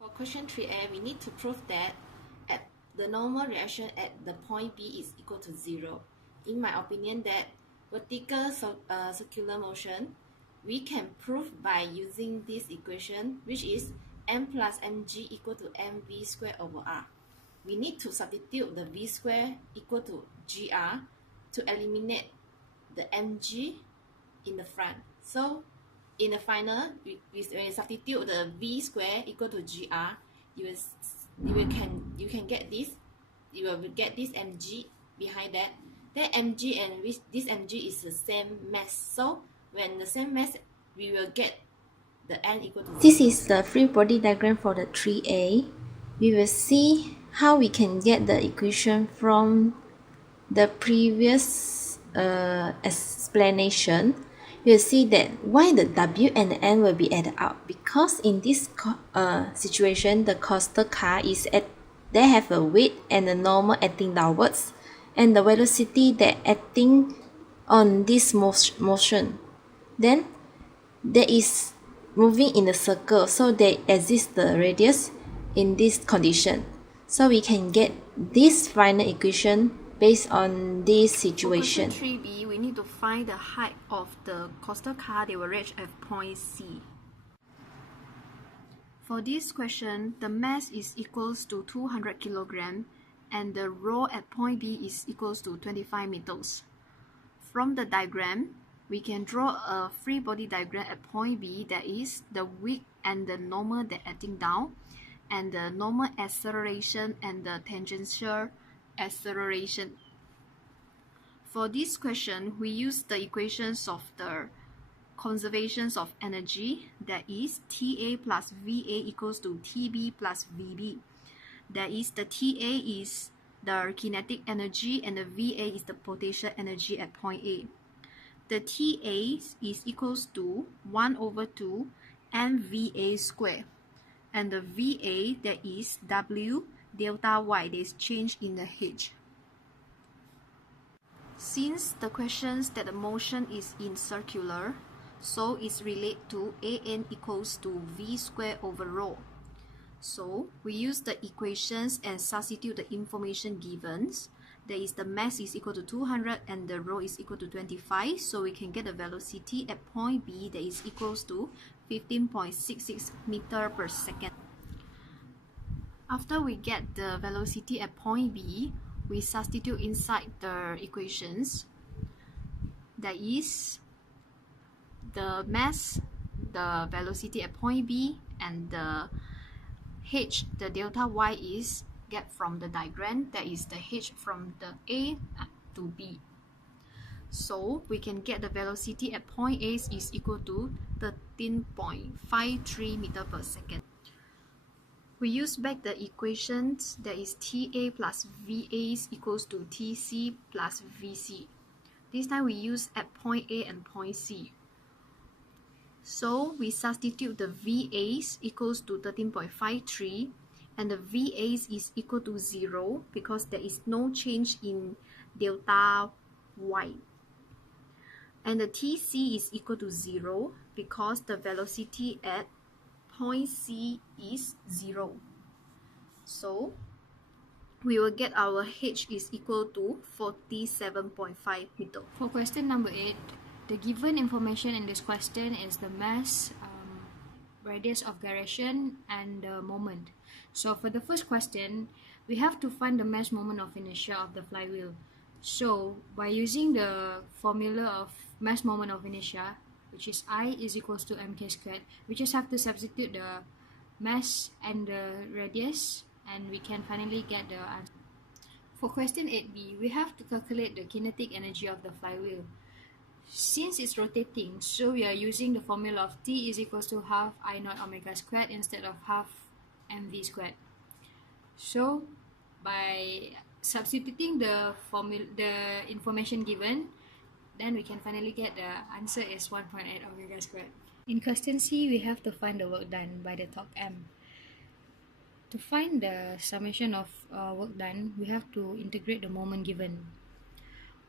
For question 3a, we need to prove that at the normal reaction at the point B is equal to 0. In my opinion, that vertical circular motion, we can prove by using this equation, which is m plus mg equal to mv squared over r. We need to substitute the v squared equal to gr to eliminate the mg in the front. So in the final, when you substitute the v square equal to gr, you can get this. You will get this mg behind that. That mg and this mg is the same mass. So when the same mass, we will get the n equal to 0. This is the free body diagram for the 3A. We will see how we can get the equation from the previous explanation. You'll see that why the W and the N will be added out, because in this situation the coaster car is they have a weight and a normal acting downwards, and the velocity that acting on this motion. Then there is moving in a circle, so there exists the radius in this condition. So we can get this final equation based on this situation. For question 3b, we need to find the height of the coaster car they will reach at point C. For this question, the mass is equals to 200 kg and the rho at point B is equals to 25 meters. From the diagram, we can draw a free body diagram at point B, that is the width and the normal that acting down, and the normal acceleration and the tangential acceleration. For this question, we use the equations of the conservation of energy, that is TA plus VA equals to TB plus VB. That is, the TA is the kinetic energy and the VA is the potential energy at point A. The TA is equals to 1 over 2 mVA squared, and the VA, that is W delta Y, that is changed in the H. Since the questions that the motion is in circular, so it's related to AN equals to V squared over rho. So we use the equations and substitute the information given. That is, the mass is equal to 200 and the rho is equal to 25. So we can get the velocity at point B that is equals to 15.66 meter per second. After we get the velocity at point B, we substitute inside the equations. That is, the mass, the velocity at point B, and the h, the delta y, is get from the diagram, that is the h from the A to B. So we can get the velocity at point A is equal to 13.53 meter per second. We use back the equations, that is TA plus VA equals to TC plus VC. This time we use at point A and point C. So we substitute the VAs equals to 13.53 and the VAs is equal to 0 because there is no change in delta Y. And the TC is equal to 0 because the velocity at point C is 0. So we will get our H is equal to 47.5 meter. For question number 8, the given information in this question is the mass, radius of gyration, and the moment. So for the first question, we have to find the mass moment of inertia of the flywheel. So by using the formula of mass moment of inertia, which is I is equals to mk squared, we just have to substitute the mass and the radius, and we can finally get the answer. For question 8b, we have to calculate the kinetic energy of the flywheel. Since it's rotating, so we are using the formula of T is equals to half I naught omega squared instead of half mv squared. So by substituting the information given, then we can finally get the answer is 1.8 omega squared. In question C, we have to find the work done by the torque M. To find the summation of work done, we have to integrate the moment given.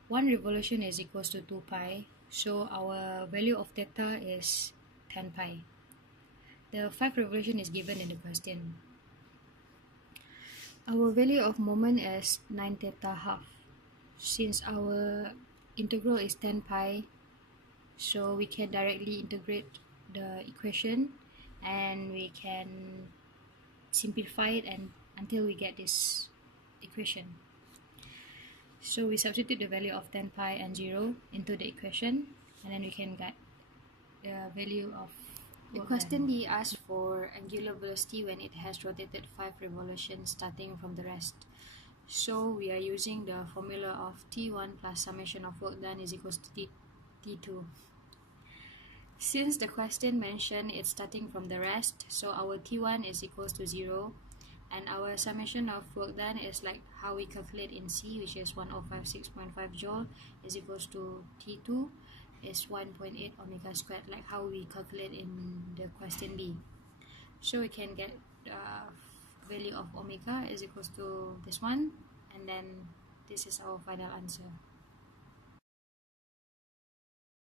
1 revolution is equals to 2 pi, so our value of theta is 10 pi. The 5 revolution is given in the question. Our value of moment is 9 theta half. Since our integral is 10 pi, so we can directly integrate the equation and we can simplify it until we get this equation. So we substitute the value of 10 pi and 0 into the equation, and then we can get the value of the question. B asks for angular velocity when it has rotated 5 revolutions starting from the rest. So we are using the formula of T1 plus summation of work done is equals to T2. Since the question mentioned it's starting from the rest, so our T1 is equals to 0, and our summation of work done is like how we calculate in C, which is 1056.5 joule is equals to T2 is 1.8 omega squared, like how we calculate in the question B. So we can get value of omega is equals to this one, and then this is our final answer.